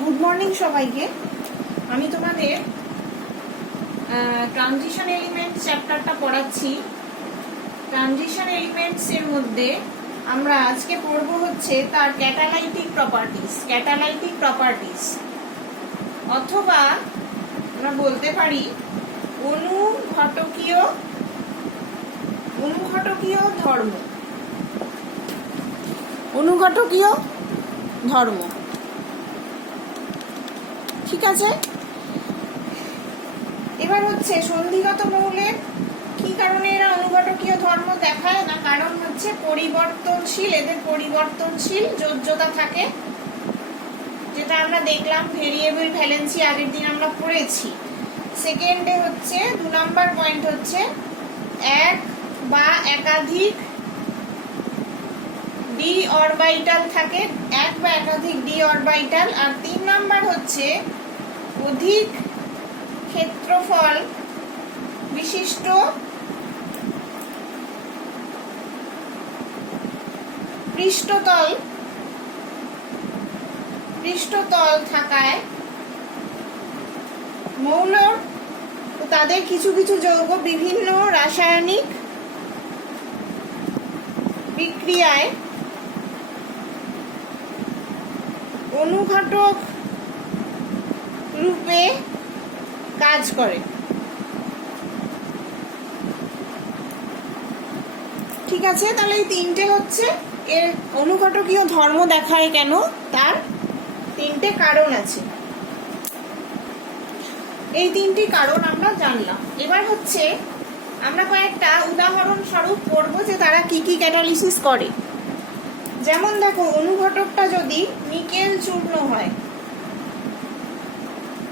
Good morning সবাইকে। আমি তোমাদের ট্রানজিশন এলিমেন্টস চ্যাপ্টারটা পড়াচ্ছি। ট্রানজিশন এলিমেন্টস এর মধ্যে আমরা আজকে পড়ব হচ্ছে তার ক্যাটালাইটিক প্রপার্টিস অথবা আমরা বলতে পারি অনুঘটকীয় ধর্ম। ঠিক আছে, এবার হচ্ছে সন্ধিগত মৌলের কি কারণে এরা অনুঘটকীয় ধর্ম দেখায় না, কারণ হচ্ছে পরিবর্তনশীল, এদের পরিবর্তনশীল যোজ্যতা থাকে, যেটা আমরা দেখলাম ভেরিয়েবল ভ্যালেন্সি আগের দিন আমরা পড়েছি। সেকেন্ডে হচ্ছে 2 নাম্বার পয়েন্ট হচ্ছে এক বা একাধিক ডি অরবিটাল থাকে, এক বা একাধিক ডি অরবিটাল। আর 3 নাম্বার হচ্ছে অধিক ক্ষেত্রফল বিশিষ্ট পৃষ্ঠতল থাকায় মৌল তাদের কিছু কিছু যৌগ বিভিন্ন রাসায়নিক বিক্রিয়ায় অনুঘটক রূপে কাজ করে। ঠিক আছে, তাহলে এই তিনটে হচ্ছে এর অনুঘটকীয় ধর্ম দেখায় কেন, তার 3টে কারণ আছে। এই 3টি কারণ আমরা জানলাম। এবার হচ্ছে আমরা কয়েকটা উদাহরণ স্বরূপ পড়ব যে তারা কি কি ক্যাটালিসিস করে। যেমন দেখো, অনুঘটকটা যদি নিকেল চূর্ণ হয়,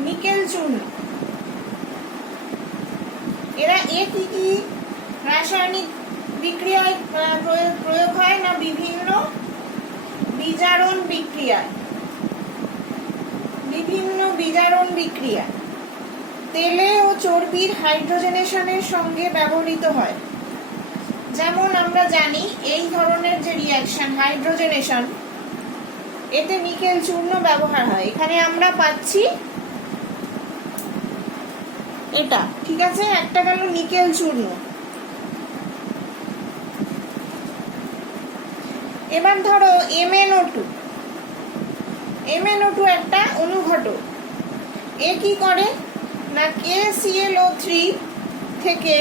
নিকেল চূর্ণ, এরা কি কি রাসায়নিক বিক্রিয়ায় প্রয়োগ হয় না, বিভিন্ন বিজারণ বিক্রিয়া তেলে ও চর্বির হাইড্রোজেনেশনের সঙ্গে ব্যবহৃত হয়। যেমন আমরা জানি এই ধরনের যে রিঅ্যাকশন হাইড্রোজেনেশন, এতে নিকেল চূর্ণ ব্যবহার হয়। এখানে আমরা পাচ্ছি এটা, ঠিক আছে, একটা গেল নিকেল চূর্ণ। এবার ধরো MnO2 একটা অনুঘটক। এ কি করে না, KClO3 থেকে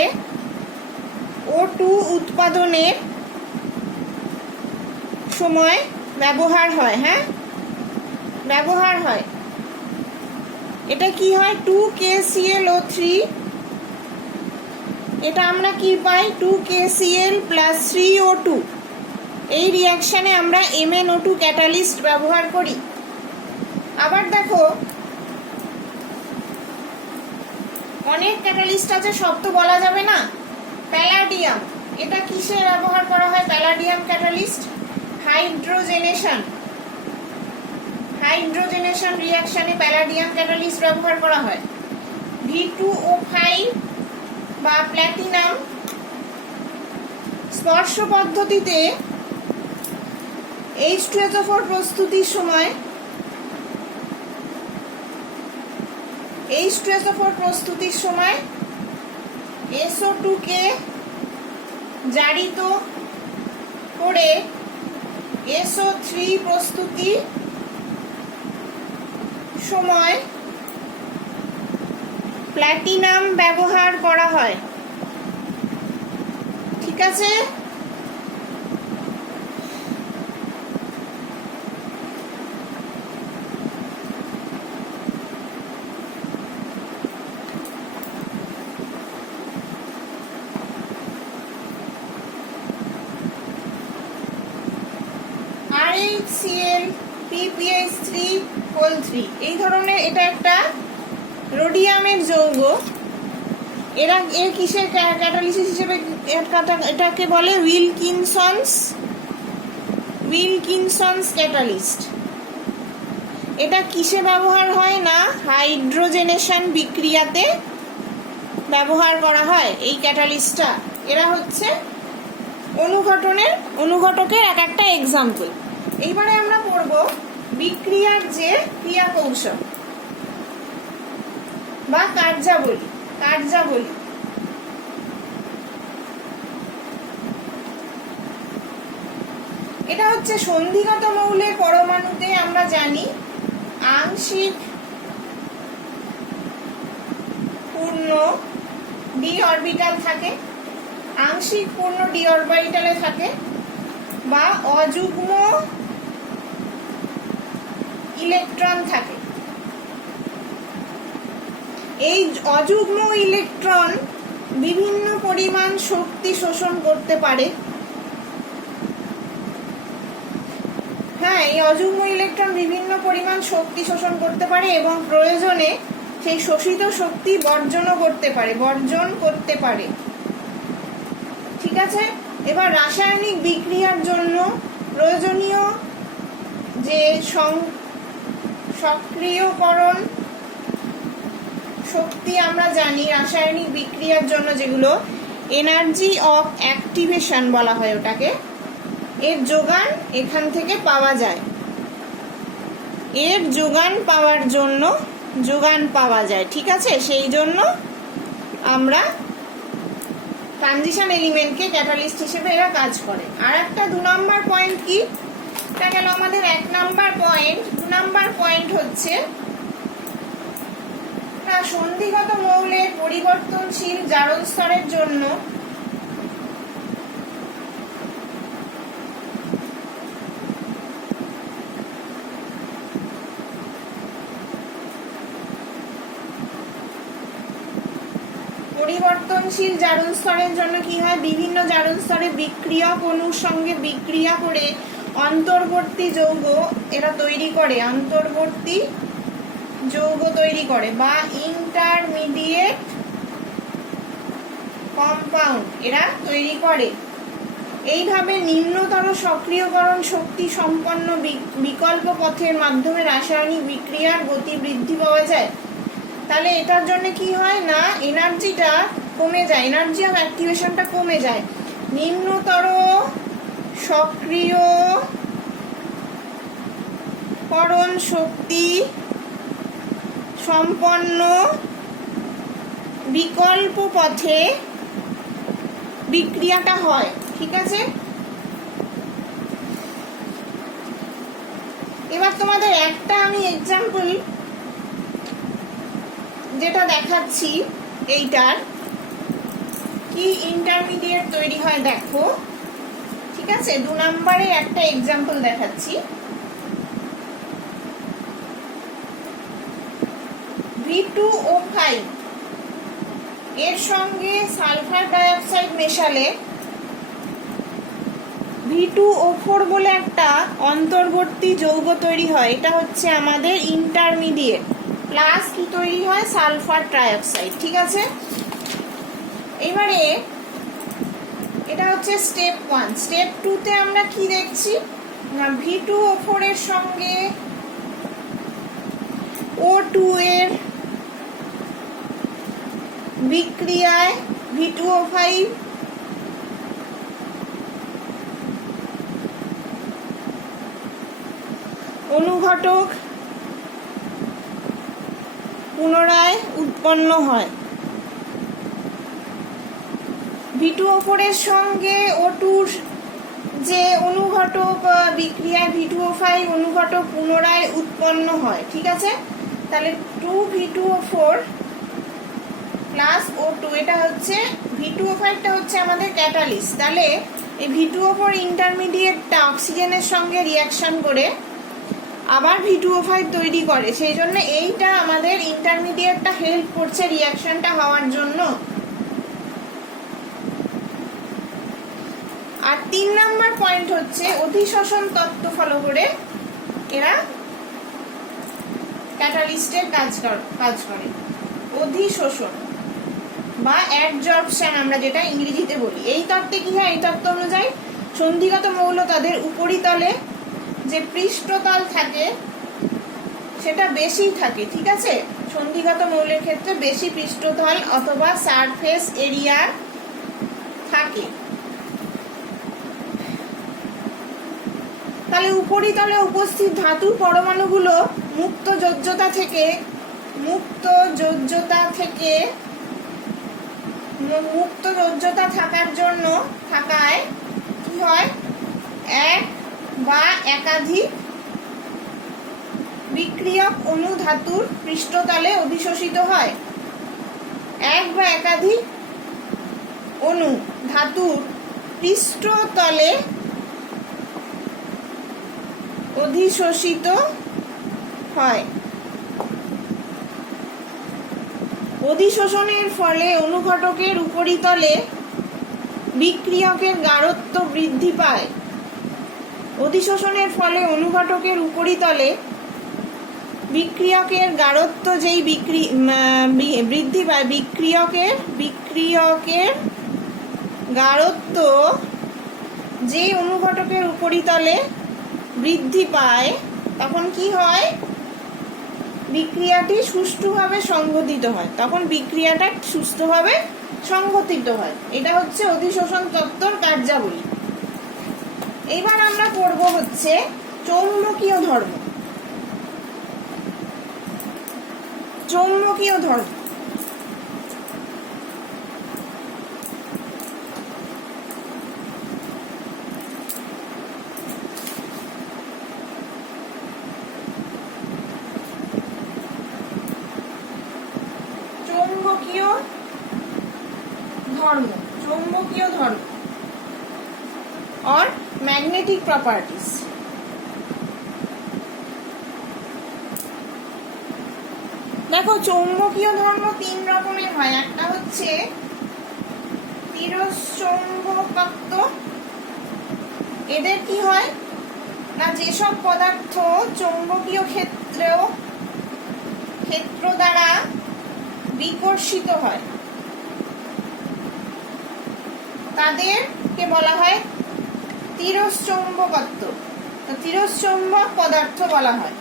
O2 উৎপাদনের সময় ব্যবহার হয়। এটা কি হয়, 2KClO3, এটা আমরা কি পাই, 2KCl + 3O2। এই রিঅ্যাকশনে আমরা MnO2 ক্যাটালিস্ট ব্যবহার করি। আবার দেখো, অনেক ক্যাটালিস্ট আছে, সব তো বলা যাবে না। প্যালাডিয়াম, এটা কিসে ব্যবহার করা হয়, প্যালাডিয়াম ক্যাটালিস্ট হাইড্রোজেনেশন রিঅ্যাকশনে প্যালাডিয়াম ক্যাটালিস্ট ব্যবহার করা হয়। V2O5 বা প্ল্যাটিনাম স্পর্শ পদ্ধতিতে H2SO4 প্রস্তুতির সময় SO2 কে জারিত করে SO3 প্রস্তুতির সময় প্ল্যাটিনাম ব্যবহার করা হয়। ঠিক আছে, RHCl PPH3 এই ধরনের, এটা একটা রোডিয়ামের যৌগ। এর কিসের ক্যাটালিসিস হিসেবে এটাকে বলে উইলকিনসন্স ক্যাটালিস্ট। এটা কিসে ব্যবহার হয় না, হাইড্রোজেনেশন বিক্রিয়াতে ব্যবহার করা হয় এই ক্যাটালিস্টটা। এরা হচ্ছে অনুঘটকের এক একটা এক্সাম্পল। এইবারে আমরা পড়ব বিক্রিয়ার যে ক্রিয়া কৌশল বা কার্যাবলী। এটা হচ্ছে সন্ধিগত মৌলের পরমাণুতে আমরা জানি আংশিক পূর্ণ ডি অরবিটাল থাকে, আংশিক পূর্ণ ডি অরবিটালে থাকে, বা অযুগ্ম ইলেকট্রন থাকে। এই অযুগ্ম ইলেকট্রন বিভিন্ন পরিমাণ শক্তি শোষণ করতে পারে। হ্যাঁ, এই অযুগ্ম ইলেকট্রন বিভিন্ন পরিমাণ শক্তি শোষণ করতে পারে এবং প্রয়োজনে সেই শোষিত শক্তি বর্জন করতে পারে। ঠিক আছে, এবার রাসায়নিক বিক্রিয়ার জন্য প্রয়োজনীয় যে সক্রিয়করণ শক্তি আমরা জানি, রাসায়নিক বিক্রিয়ার জন্য যেগুলো এনার্জি অফ অ্যাক্টিভেশন বলা হয় ওটাকে, এর যোগান এখান থেকে পাওয়া যায়। যোগান পাওয়া যায়। ঠিক আছে, সেই জন্য আমরা ট্রানজিশন এলিমেন্টকে ক্যাটালিস্ট হিসেবে এরা কাজ করে। আর একটা 2 নম্বর পয়েন্ট কি, এটা গেল আমাদের 1 নম্বর পয়েন্ট। 2 নম্বর পয়েন্ট হচ্ছে সন্ধিগত মৌলের পরিবর্তনশীল জারণ স্তরের জন্য কি হয়, বিভিন্ন জারণ স্তরে বিক্রিয়ক অণুর সঙ্গে বিক্রিয়া করে অন্তর্বর্তী যৌগ এরা তৈরি করে, বা ইন্টারমিডিয়েট কম্পাউন্ড এরা তৈরি করে। এইভাবে নিম্নতর সক্রিয়করণ শক্তি সম্পন্ন বিকল্প পথের মাধ্যমে রাসায়নিক বিক্রিয়ার গতি বৃদ্ধি পাওয়া যায়। তাহলে এটার জন্য কি হয় না, এনার্জিটা কমে যায়, এনার্জি অফ অ্যাক্টিভেশনটা কমে যায়। নিম্নতর সক্রিয়করণ শক্তি সম্পন্ন বিকল্প পথে বিক্রিয়াটা হয়। ঠিক আছে, এবার তোমাদের একটা আমি এক্সাম্পল যেটা দেখাচ্ছি, এইটার কি ইন্টারমিডিয়েট তৈরি হয় দেখো। ঠিক আছে, 2 নম্বরে একটা এক্সাম্পল দেখাচ্ছি। V2O5 এর সঙ্গে সালফার ডাইঅক্সাইড মেশালে V2O4 বলে একটা অন্তর্বর্তী যৌগ তৈরি হয়। এটা হচ্ছে আমাদের ইন্টারমিডিয়েট, প্লাস কি তৈরি হয়, সালফার ট্রাইঅক্সাইড। ঠিক আছে, এবারে এটা হচ্ছে স্টেপ 1। স্টেপ 2 তে আমরা কি দেখছি না, V2O4 এর সঙ্গে O2 এর বিক্রিয়ায় V2O5 অনুঘটক পুনরায় উৎপন্ন হয়। V2O4 এর সঙ্গে O2 যে অনুঘটক বিক্রিয়ায় V2O5 অনুঘটক পুনরায় উৎপন্ন হয়। ঠিক আছে, তাহলে 2V2O4 প্লাস O2, এটা হচ্ছে V2O5টা হচ্ছে আমাদের ক্যাটালিস্ট। তাহলে এই V2O4 ইন্টারমিডিয়েটটা অক্সিজেনের সঙ্গে রিয়াকশন করে আবার V2O5 তৈরি করে, সেই জন্য এইটা আমাদের ইন্টারমিডিয়েটটা হেল্প করছে রিয়াকশনটা হওয়ার জন্য। আর 3 নম্বর পয়েন্ট হচ্ছে অধিশোষণ তত্ত্ব ফলো করে এরা ক্যাটালিস্টের কাজ করে। অধিশোষণ বা অ্যাডজর্পশন আমরা যেটা ইংরেজিতে বলি। এই তত্ত্বে কি হয়, এই তত্ত্ব অনুযায়ী সন্ধিগত মৌল তাদের উপরিতলে যে পৃষ্ঠতল থাকে সেটা বেশি থাকে। ঠিক আছে, সন্ধিগত মৌলের ক্ষেত্রে বেশি পৃষ্ঠতল অথবা সারফেস এরিয়া থাকে। তাহলে উপরিতলে উপস্থিত ধাতুর পরমাণুগুলো মুক্ত যোজ্যতা থেকে থাকার জন্য থাকায় কি হয়, এক বা একাধিক বিক্রিয়ক অণু ধাতুর পৃষ্ঠতলে অধিশোষিত হয়। এক বা একাধিক অণু ধাতুর পৃষ্ঠতলে অধিশোষিত হয়। অধিশোষণের ফলে অনুঘটকের উপরিতলে বিক্রিয়কের গাঢ়ত্ব বৃদ্ধি পায়। অধিশোষণের ফলে অনুঘটকের উপরিতলে বিক্রিয়কের গাঢ়ত্ব যেই বৃদ্ধি পায়, বিক্রিয়কের গাঢ়ত্ব যে অনুঘটকের উপরিতলে বৃদ্ধি পায়, তখন কি হয়, বিক্রিয়াটি সুষ্ঠুভাবে সংঘটিত হয়। এটা হচ্ছে অধিশোষণ তত্ত্বর কার্যাবলী। এইবার আমরা পড়ব হচ্ছে চৌম্বকীয় ধর্ম। চৌম্বকীয় ধর্ম और मैग्नेटिक प्रॉपर्टीज। देखो चौम्बकीय धर्म तीन रकमेर হয়। একটা হচ্ছে তিরস্চৌম্বকত্ব। এদের কি হয় না, যেসব পদার্থ চৌম্বকীয় ক্ষেত্র দ্বারা বিকর্ষিত হয় তাদেরকে বলা হয় তিরস্চৌম্বকত্ব। তো তিরস্চৌম্বক পদার্থ বলা হয়।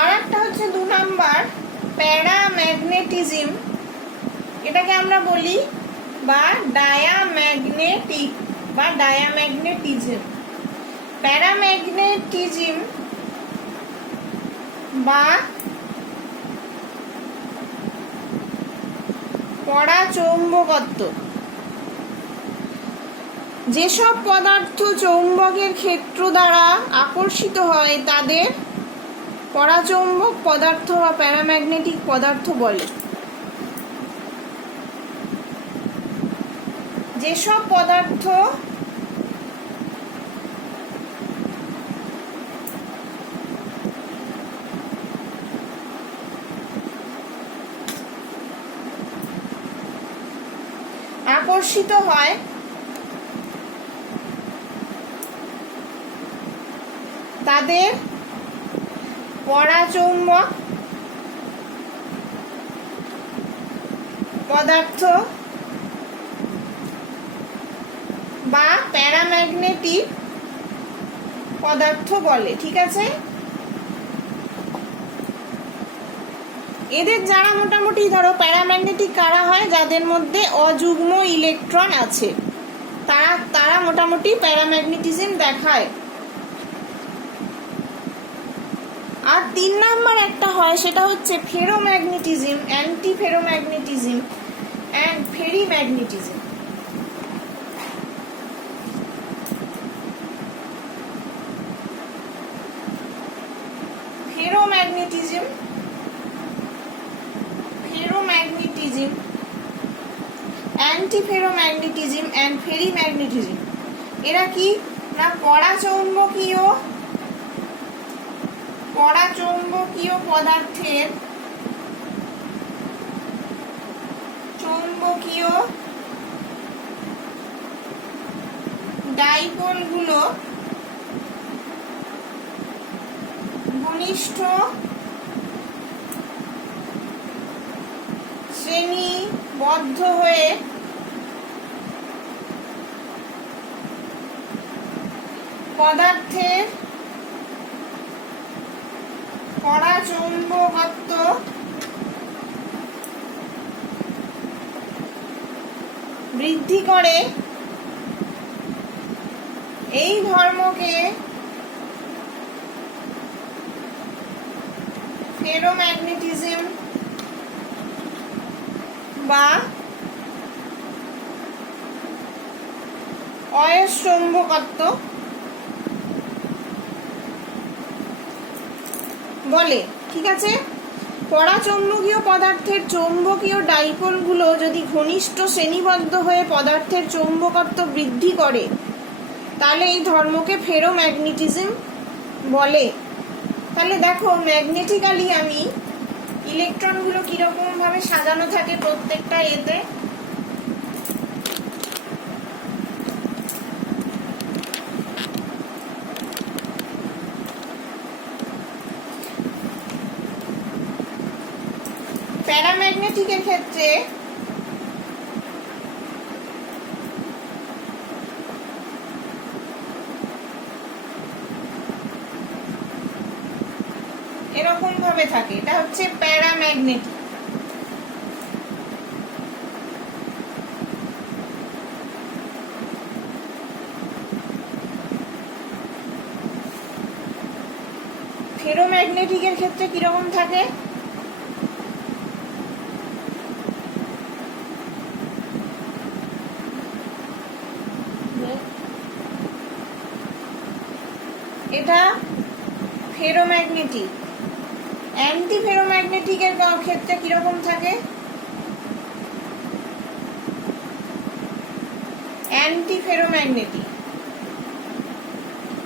আর একটা হচ্ছে 2 নাম্বার প্যারাম্যাগনেটিজম। এটাকে আমরা বলি বা ডায়াম্যাগনেটিজম। প্যারাম্যাগনেটিজম বা পরাচৌম্বকত্ব। যেসব পদার্থ চৌম্বকের ক্ষেত্র দ্বারা আকর্ষিত হয় তাদের পরাচৌম্বক পদার্থ বা প্যারাম্যাগনেটিক পদার্থ বলে। যেসব পদার্থ আকর্ষিত হয় তাদের পরাচৌম্বক পদার্থ বা প্যারাম্যাগনেটিক পদার্থ বলে। ঠিক আছে, এদের যারা মোটামুটি ধরো প্যারাম্যাগনেটিক কারা হয়, যাদের মধ্যে অযুগ্ম ইলেকট্রন আছে, তারা মোটামুটি প্যারাম্যাগনেটিজম দেখায়। আর 3 নাম্বার একটা হয়, সেটা হচ্ছে ferromagnetism, anti ferromagnetism and ferrimagnetism. Ferromagnetism, anti ferromagnetism and ferrimagnetism. এরা কি না পরাচৌম্বকীয় পদার্থের চৌম্বকীয় ডাইপোলগুলো ঘনিষ্ঠ শ্রেণীবদ্ধ হয়ে পদার্থের পরাচৌম্বকত্ব বৃদ্ধি করে এই ধর্মকে ফেরোম্যাগনেটিজম বা অয়ঃচৌম্বকত্ব বলে। ঠিক আছে, পরাচৌম্বকীয় পদার্থের চৌম্বকীয় ডাইপোলগুলো যদি ঘনিষ্ঠ শ্রেণীবদ্ধ হয়ে পদার্থের চৌম্বকত্ব বৃদ্ধি করে তাহলে এই ধর্মকে ফেরোম্যাগনেটিজম বলে। তাহলে দেখো ম্যাগনেটিক্যালি আমি ইলেকট্রনগুলো কিরকম ভাবে সাজানো থাকে প্রত্যেকটা এতে। প্যারাম্যাগনেটিকের ক্ষেত্রে এরকম ভাবে থাকে, এটা হচ্ছে প্যারাম্যাগনেটিক। ফেরোম্যাগনেটিকের ক্ষেত্রে কিরকম থাকে, এটা ফেরোম্যাগনেটিক। অ্যান্টি ফেরোম্যাগনেটিকের ক্ষেত্রে কিরকম থাকে, অ্যান্টি ফেরোম্যাগনেটিক।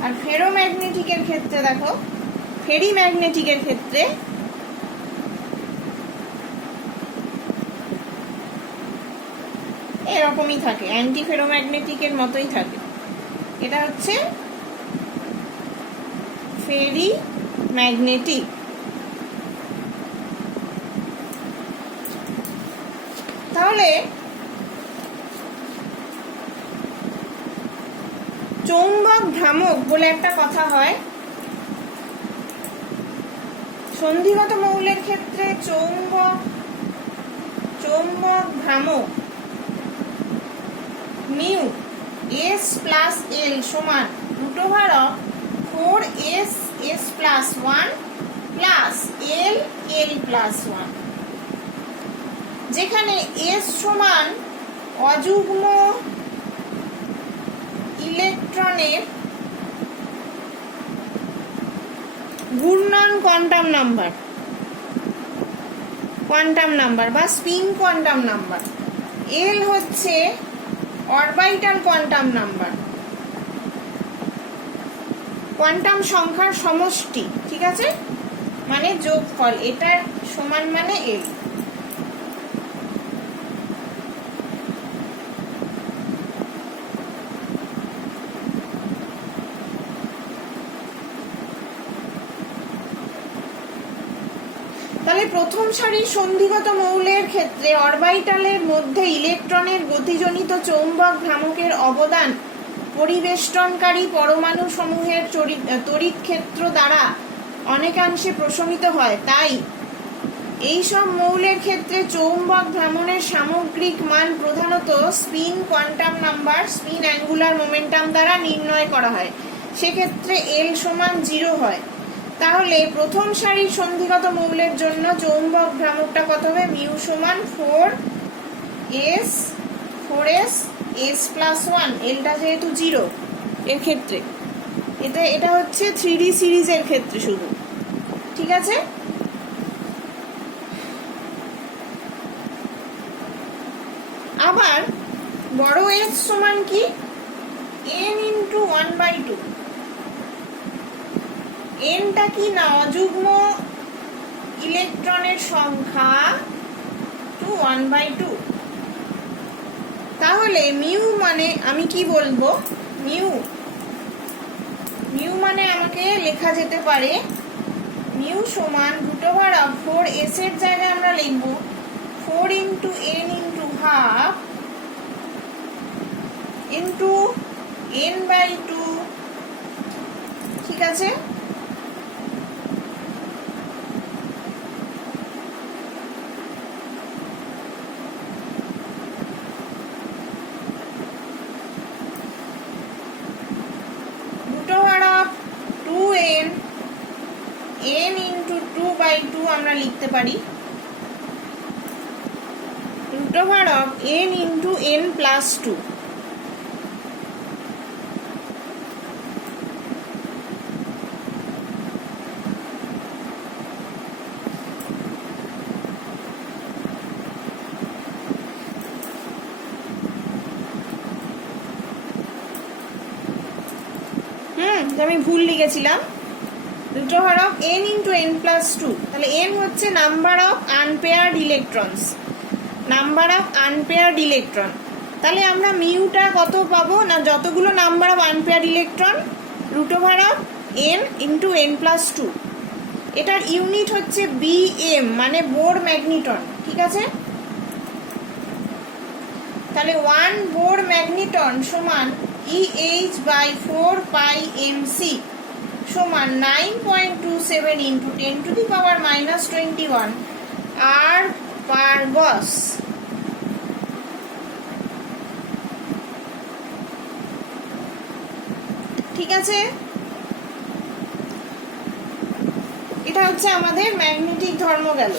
আর ফেরোম্যাগনেটিকের ক্ষেত্রে দেখো, ফেরিম্যাগনেটিকের ক্ষেত্রে এরকমই থাকে, অ্যান্টি ফেরোম্যাগনেটিকের মতোই থাকে। এটা হচ্ছে ফেরিম্যাগনেটিক। তাহলে চৌম্বক ভ্রামক বলে একটা কথা হয়। সন্ধিগত মৌলের ক্ষেত্রে চৌম্বক ভ্রামক মিউ এস প্লাস এল সমান √4s+1 প্লাস l+1, যেখানে এস সমান অযুগ্ম ইলেকট্রনের ঘূর্ণন কোয়ান্টাম নাম্বার বা স্পিন কোয়ান্টাম নাম্বার। এল হচ্ছে অরবিটাল কোয়ান্টাম নাম্বার, কোয়ান্টাম সংখ্যার সমষ্টি। ঠিক আছে, মানে যোগফল, এটার সমান মানে এল। তাহলে প্রথম সারির সন্ধিগত মৌলের ক্ষেত্রে অরবিটালের মধ্যে ইলেকট্রনের গতিজনিত চৌম্বক ভ্রামকের অবদান পরিবেষ্টনকারী পরমাণু সমূহের তড়িৎ ক্ষেত্র দ্বারা অনেকাংশে প্রশমিত হয়। তাই এই সব মৌলের ক্ষেত্রে চৌম্বক ভ্রমণের সামগ্রিক মান প্রধানত spin quantum number, spin angular momentum দ্বারা নির্ণয় করা হয়। সেক্ষেত্রে এল সমান 0 হয়। তাহলে প্রথম সারির সন্ধিগত মৌলের জন্য চৌম্বক ভ্রামকটা কত হবে, মিউ সমান 4s+1, এলটা যেহেতু 0 এর ক্ষেত্রে, এটা হচ্ছে 3D সিরিজের ক্ষেত্রে শুধু। ঠিক আছে, আবার বড় এস সমান কি, n × 1/2। এনটা কি না, অযুগ্ম ইলেকট্রনের সংখ্যা টু 1/2। তাহলে মিউ মানে আমি কি বলবো, মিউ মানে আমাকে লেখা যেতে পারে মিউ সমান √4s এর জায়গায় আমরা লিখব 4 × n × ½ n/2। ঠিক আছে, n/2 আমরা লিখতে পারি n into n plus 2। আমি ভুল লিখেছিলাম, n into n plus 2। তাহলে n হচ্ছে number of unpaired electrons, number of unpaired electron. তাহলে আমরা মিউটা কত পাবো না, যতগুলো number of unpaired electron n into n plus 2। এটার ইউনিট হচ্ছে bm, মানে বোর ম্যাগনিটন, ঠিক আছে। তাহলে 1 বোর ম্যাগনিটন সমান EH/4 pi mc সমান 9.27 into 10 to the power minus 21 R per Gauss। ঠিক আছে, এটা হচ্ছে আমাদের ম্যাগনেটিক ধর্ম গেল।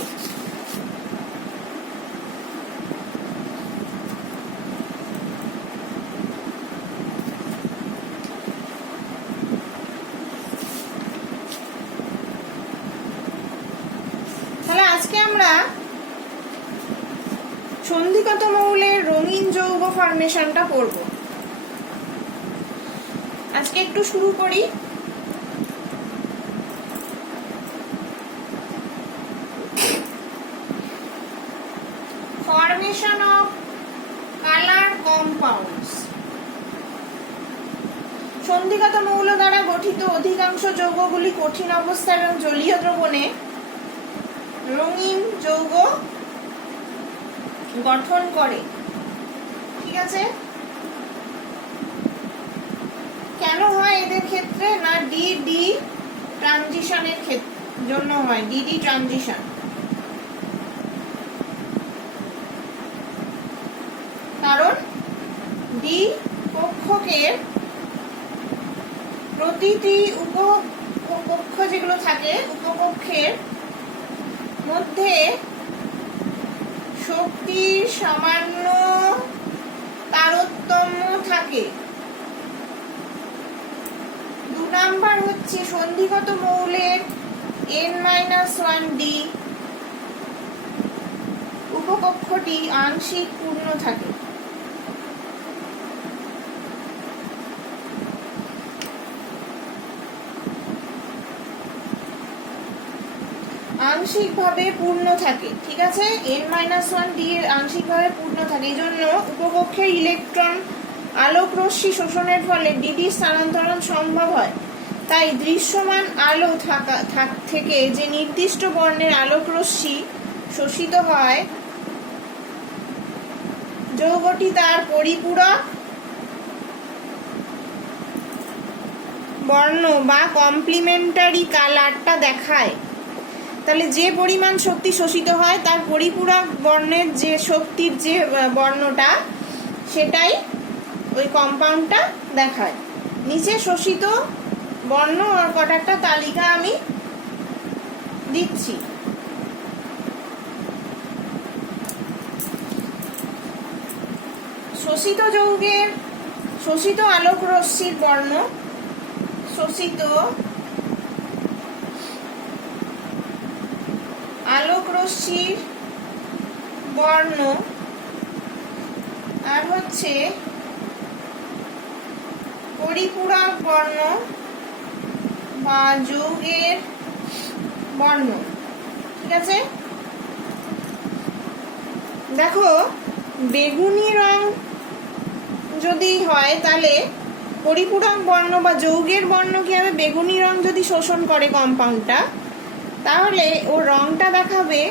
আজকে আমরা সন্ধিগত মৌলের রঙিন যৌগ ফরমেশনটা পড়ব। আজকে একটু শুরু করি। Formation of colour compounds. সন্ধিগত মৌল দ্বারা গঠিত অধিকাংশ যৌগগুলি কঠিন অবস্থায় এবং জলীয় দ্রবণে রঙিন যৌগ গঠন করে, ঠিক আছে। কেন হয় এদের ক্ষেত্রে না, ডি ট্রানজিশনের জন্য হয়, ডি ট্রানজিশন। কারণ ডি কক্ষকের প্রতিটি উপকক্ষ যেগুলো থাকে, উপকক্ষের মধ্যে শক্তির সামান্য তারতম্য থাকে। 2 নাম্বার হচ্ছে সন্ধিগত মৌলের n-1d উপকক্ষটি আংশিক পূর্ণ থাকে। আংশিকভাবে পূর্ণ থাকে, ঠিক আছে। n-1d এর আংশিকভাবে পূর্ণ থাকে, এই জন্য উপকক্ষের ইলেকট্রন আলোক রশ্মি শোষণের ফলে ডিডি স্থানান্তরণ সম্ভব হয়। তাই দৃশ্যমান আলো থেকে যে নির্দিষ্ট বর্ণের আলোক রশ্মি শোষিত হয়, যৌগটি তার পরিপূরক বর্ণ বা কমপ্লিমেন্টারি কালারটা দেখায়। তাহলে যে পরিমাণ শক্তি শোষিত হয় তার পরিপূরক বর্ণের যে শক্তির যে বর্ণটা, সেটাই ওই কম্পাউন্ডটা দেখায়। নিচে শোষিত বর্ণ আর কটাটা তালিকা আমি দিচ্ছি। শোষিত যৌগের শোষিত আলোক রশ্মির বর্ণ, শোষিত আলোক রশ্মির বর্ণ, আর হচ্ছে পরিপূরক বর্ণ বা যৌগের বর্ণ, ঠিক আছে। দেখো, বেগুনি রং যদি হয় তাহলে পরিপূরক বর্ণ বা যৌগের বর্ণ কি হবে, বেগুনি রং যদি শোষণ করে কম্পাউন্ডটা, তাহলে ও রংটা দেখাবে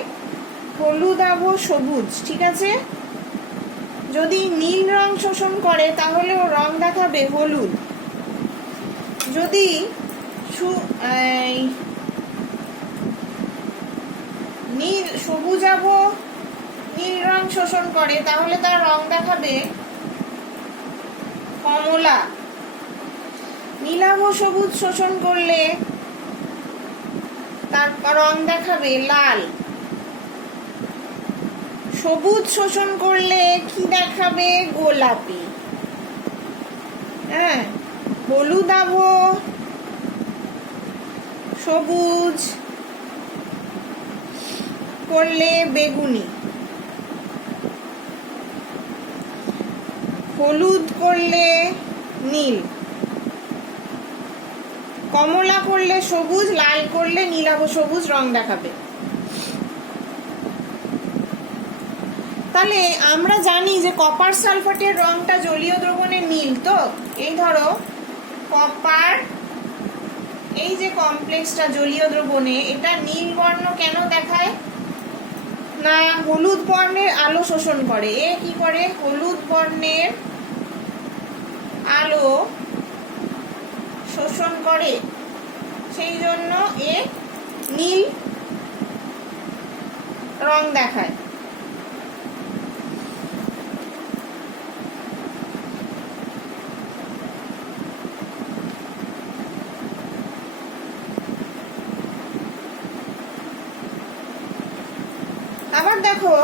হলুদাভ সবুজ, ঠিক আছে। যদি নীল রং শোষণ করে তাহলে ও রং দেখাবে হলুদ। যদি নীল সবুজাভ নীল রং শোষণ করে তাহলে তার রং দেখাবে কমলা। নীলাভ সবুজ শোষণ করলে তারপর রং দেখাবে লাল। সবুজ শোষণ করলে কি দেখাবে? গোলাপি। হ্যাঁ, হলুদ আভ, সবুজ করলে বেগুনি, হলুদ করলে নীল, কমলা করলে সবুজ, লাল করলে নীলাভ সবুজ রং দেখাবে। তাহলে আমরা জানি যে কপার সালফেটের রংটা জলীয় দ্রবণে নীল। তো এই ধরো কপার, এই যে কমপ্লেক্সটা জলীয় দ্রবণে, এটা নীল বর্ণ কেন দেখায় না? হলুদ বর্ণের আলো শোষণ করে। এ কি করে? হলুদ বর্ণের আলো শোষণ করে, সেই জন্য এ নীল রং দেখায়। আবার দেখো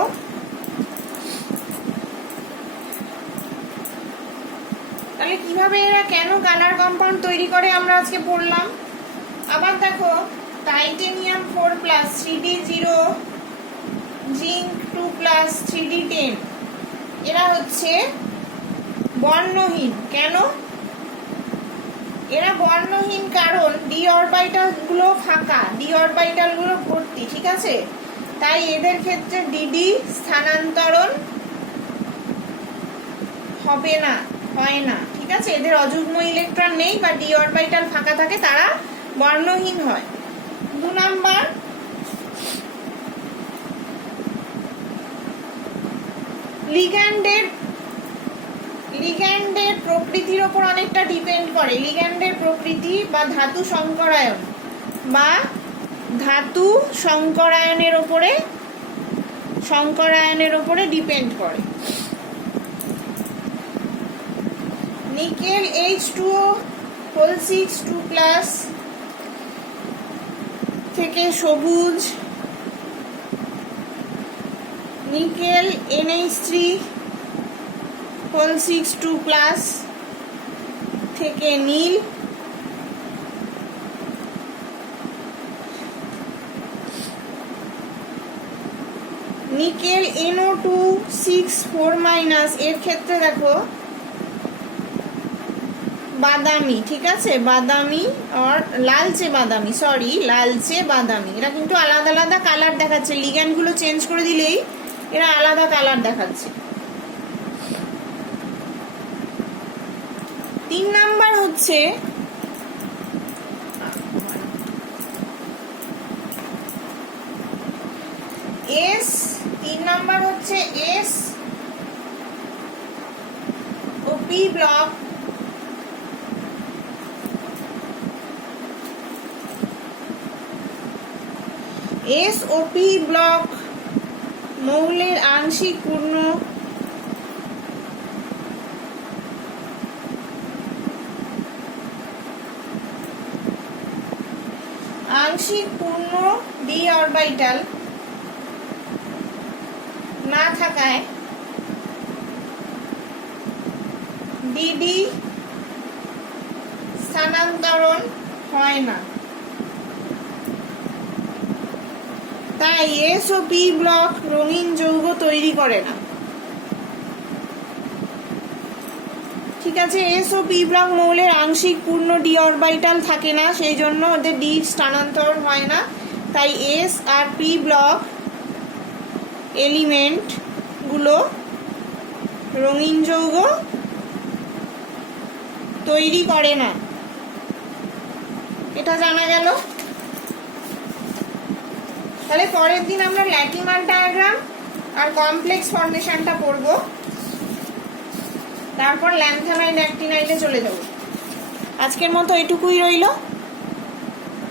তাহলে কিভাবে এরা কেন কালার কম্পাউন্ড তৈরি করে আমরা আজকে পড়লাম। আবার দেখো টাইটেনিয়াম 4+, 3d0, জিঙ্ক 2+, 3d10, এরা হচ্ছে বর্ণহীন। কেন এরা বর্ণহীন? কারণ ডি অরবিটাল গুলো ফাঁকা, ডি অরবিটাল গুলো ভর্তি, ঠিক আছে? তাই এদের ক্ষেত্রে ডিডি স্থানান্তরণ হবে না, হয় না, ঠিক আছে? এদের অযুগ্ম ইলেকট্রন নেই বা ডি অরবিটাল ফাঁকা থাকে, তারা বর্ণহীন হয়। 2 নাম্বার, লিগ্যান্ডের প্রকৃতির ওপর অনেকটা ডিপেন্ড করে। লিগ্যান্ডের প্রকৃতি বা ধাতু সংকরায়নের ওপরে ডিপেন্ড করে। নিকেল H2O6 2+ থেকে সবুজ, নিকেল NH3 6 2+ থেকে নীল, নিকেল NO2 6 4- এর ক্ষেত্রে দেখো বাদামি, ঠিক আছে? বাদামি আর লালচে বাদামি, লালচে বাদামি। এরা কিন্তু আলাদা আলাদা কালার দেখাচ্ছে, লিগ্যান্ড গুলো চেঞ্জ করে দিলেই এরা আলাদা কালার দেখাচ্ছে। 3 নাম্বার হচ্ছে S ও P ব্লক মৌলের আংশিক পূর্ণ ডি অরবিটাল না থাকায় ডিডি স্থানান্তরণ হয় না, তাই এস ও পি ব্লক রঙিন যৌগ তৈরি করে না, ঠিক আছে? এস ও পি ব্লক মৌলের আংশিক পূর্ণ ডি অরবিটাল থাকে না, সেই জন্য ওদের ডি স্থানান্তরণ হয় না। তাই এস আর পি ব্লক এলিমেন্ট গুলো রঙিন যৌগ তৈরি করে না। এটা জানা গেল। তাহলে পরের দিন আমরা ল্যাটিমার ডায়াগ্রাম আর কমপ্লেক্স ফর্মেশনটা পড়ব, তারপর ল্যান্থানাইড অ্যাক্টিনাইডে চলে যাব। আজকের মতো এটুকুই রইল।